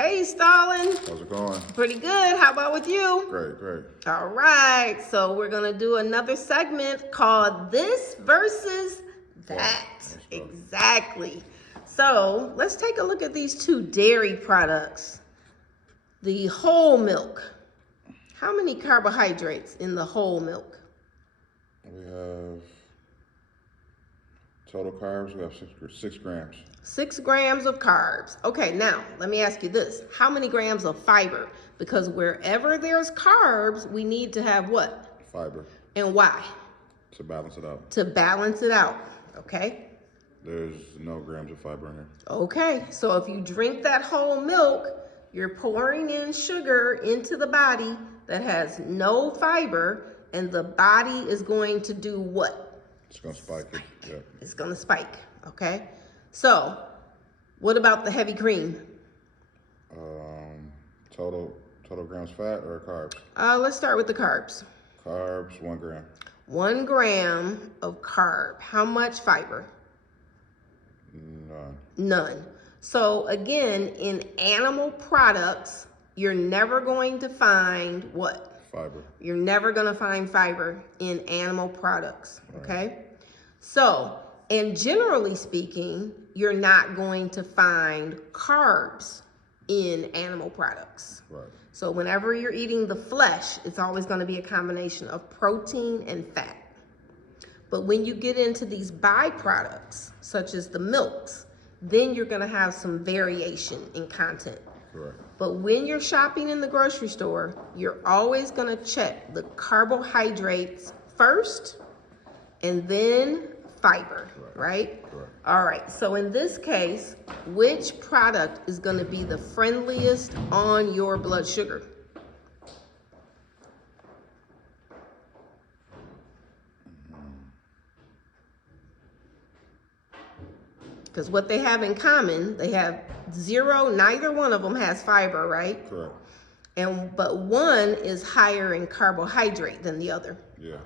Hey, Stalin. How's it going? Pretty good. How about with you? Great. All right. So we're going to do another segment called This versus That. Exactly. So let's take a look at these two dairy products. The whole milk. How many carbohydrates in the whole milk? We have total carbs. We have 6 grams. 6 grams of carbs. Okay, now let me ask you this. How many grams of fiber? Because wherever there's carbs, we need to have what? Fiber. And why? To balance it out. To balance it out, okay? There's no grams of fiber in here. Okay, so if you drink that whole milk, you're pouring in sugar into the body that has no fiber, and the body is going to do what? It's going to spike it. Yeah. It's going to spike, okay? So, what about the heavy cream? Total grams fat or carbs? Let's start with the carbs. Carbs, 1 gram. 1 gram of carb. How much fiber? None. So again, in animal products, you're never going to find what? Fiber. You're never going to find fiber in animal products, okay? So, and generally speaking, you're not going to find carbs in animal products. Right. So whenever you're eating the flesh, it's always going to be a combination of protein and fat. But when you get into these byproducts, such as the milks, then you're going to have some variation in content. Correct. But when you're shopping in the grocery store, you're always going to check the carbohydrates first and then fiber, right? Correct. All right, so in this case, which product is going to be the friendliest on your blood sugar? Because what they have in common, they have 0, neither one of them has fiber, right? Correct. But one is higher in carbohydrate than the other. Yes.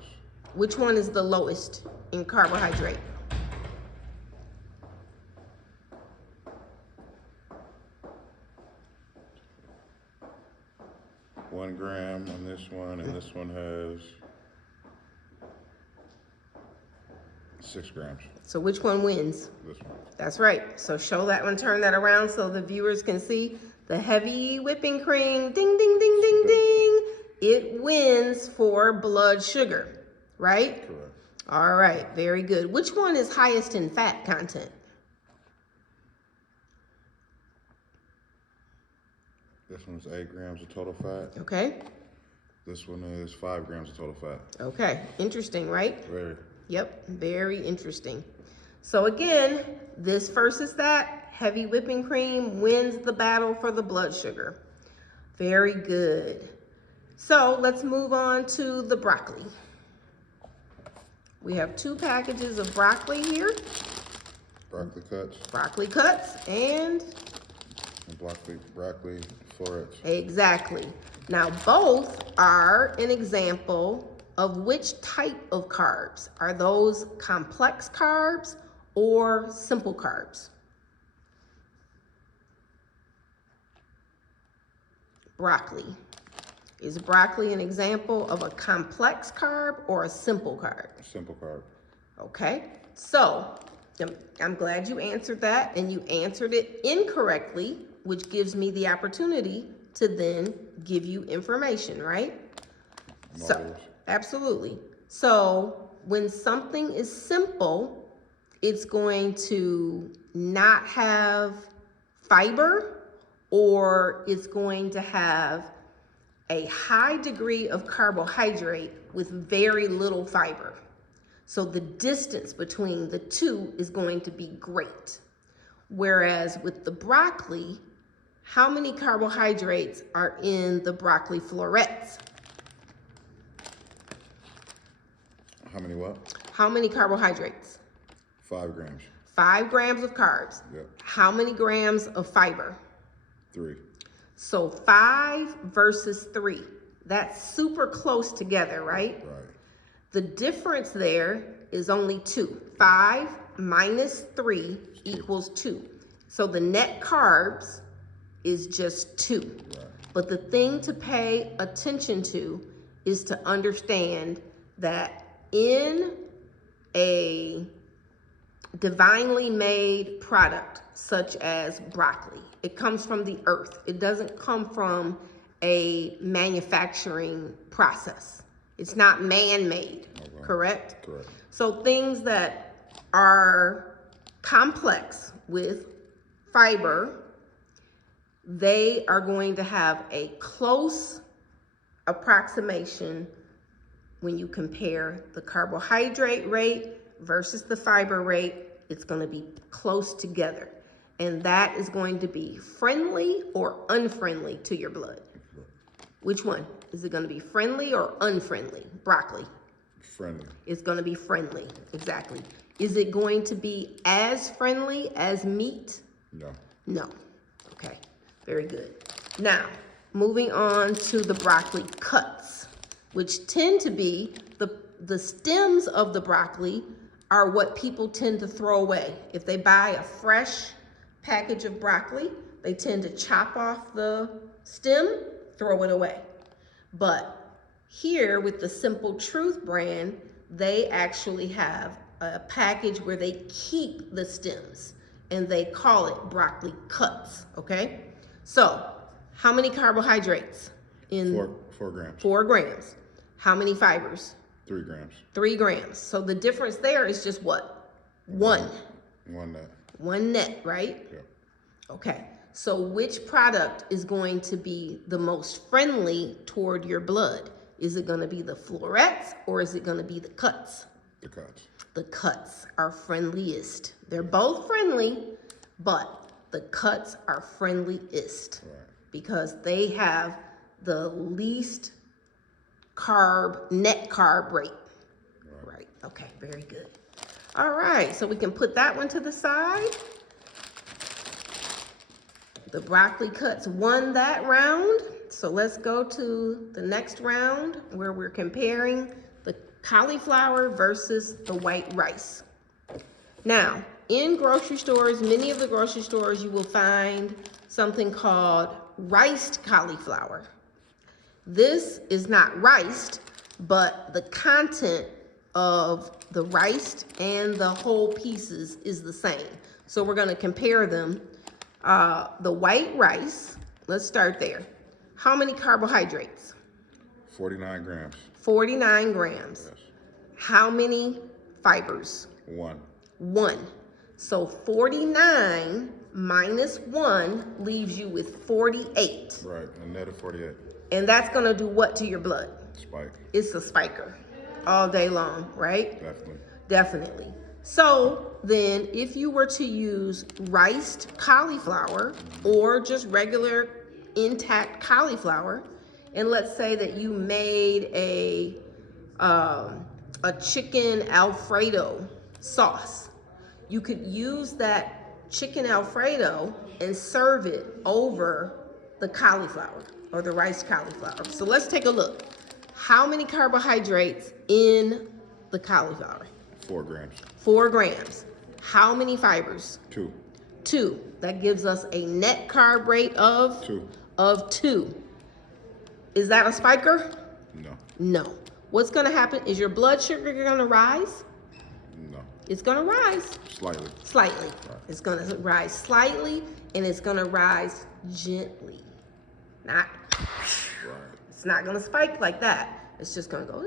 Which one is the lowest in carbohydrate? One gram on this one, and this one has 6 grams. So which one wins? This one. That's right. So show that one, turn that around so the viewers can see the heavy whipping cream. Ding, ding, ding, ding, ding. It wins for blood sugar, right? Correct. All right, very good. Which one is highest in fat content? This one's 8 grams of total fat. Okay. This one is 5 grams of total fat. Okay, interesting, right? Very. Yep, very interesting. So again, this versus that, heavy whipping cream wins the battle for the blood sugar. Very good. So let's move on to the broccoli. We have 2 packages of broccoli here. Broccoli cuts. Broccoli cuts and broccoli florets. exactly. Now both are an example of which type of carbs. Are those complex carbs or simple carbs? Broccoli. Is broccoli an example of a complex carb or a simple carb? Simple carb. Okay, so I'm glad you answered that, and you answered it incorrectly, which gives me the opportunity to then give you information, right? So, absolutely. So when something is simple, it's going to not have fiber, or it's going to have a high degree of carbohydrate with very little fiber. So the distance between the two is going to be great. Whereas with the broccoli, how many carbohydrates are in the broccoli florets? How many what? How many carbohydrates? 5 grams. 5 grams of carbs. Yep. How many grams of fiber? 3. So 5 versus 3. That's super close together, right? Right. The difference there is only 2. 5 minus 3 equals 2. So the net carbs is just 2. Right. But the thing to pay attention to is to understand that in a divinely made product such as broccoli, it comes from the earth. It doesn't come from a manufacturing process. It's not man-made, correct? Correct. So things that are complex with fiber, they are going to have a close approximation when you compare the carbohydrate rate versus the fiber rate. It's going to be close together. And that is going to be friendly or unfriendly to your blood. Which one? Is it going to be friendly or unfriendly? Broccoli. Friendly. It's going to be friendly. Exactly. Is it going to be as friendly as meat? No. No. Okay. Very good. Now, moving on to the broccoli cuts, which tend to be the stems of the broccoli are what people tend to throw away. If they buy a fresh package of broccoli, they tend to chop off the stem, throw it away. But here with the Simple Truth brand, they actually have a package where they keep the stems and they call it broccoli cuts, okay? So, how many carbohydrates in 4 grams. 4 grams? How many fibers? 3 grams. 3 grams. So the difference there is just what? 1. 1 net. 1 net, right? Yeah. Okay. So which product is going to be the most friendly toward your blood? Is it going to be the florets or is it going to be the cuts? The cuts. The cuts are friendliest. They're both friendly, but the cuts are friendliest. Right. Because they have the least net carb rate. Right. Okay, very good. All right, so we can put that one to the side. The broccoli cuts won that round. So let's go to the next round where we're comparing the cauliflower versus the white rice. Now, in grocery stores, many of the grocery stores, you will find something called riced cauliflower. This is not riced, but the content of the riced and the whole pieces is the same. So we're going to compare them. The white rice, let's start there. How many carbohydrates? 49 grams. 49 grams. Yes. How many fibers? 1. 1. So 49 minus 1 leaves you with 48. Right, a net of 48. And that's going to do what to your blood? Spike. It's a spiker all day long, right? Definitely. Definitely. So then if you were to use riced cauliflower or just regular intact cauliflower, and let's say that you made a chicken Alfredo sauce, you could use that chicken Alfredo and serve it over the cauliflower or the riced cauliflower. So let's take a look. How many carbohydrates in the cauliflower? 4 grams. 4 grams. How many fibers? 2. 2. That gives us a net carb rate of? 2. Of 2. Is that a spiker? No. No. What's going to happen? Is your blood sugar going to rise? No. It's going to rise. Slightly. Slightly. Right. It's going to rise slightly, and it's going to rise gently. Not. Right. It's not going to spike like that. It's just going to go.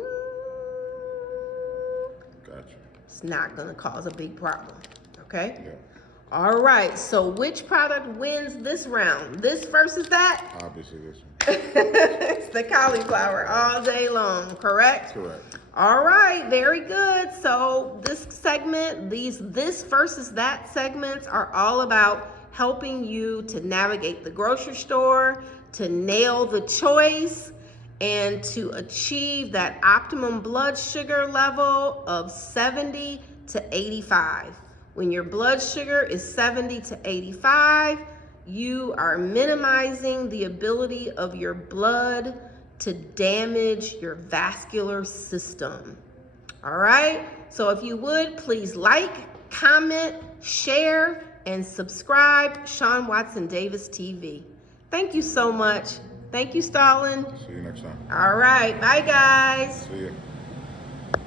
Gotcha. It's not going to cause a big problem. Okay? Yeah. All right. So which product wins this round? This versus that? Obviously this one. It's the cauliflower all day long, correct? Correct. All right, very good. So this segment, this versus that segments are all about helping you to navigate the grocery store, to nail the choice, and to achieve that optimum blood sugar level of 70 to 85. When your blood sugar is 70 to 85, you are minimizing the ability of your blood to damage your vascular system. All right? So if you would, please like, comment, share, and subscribe. Shawn Watson Davis TV. Thank you so much. Thank you, Stalin. See you next time. All right. Bye, guys. See you.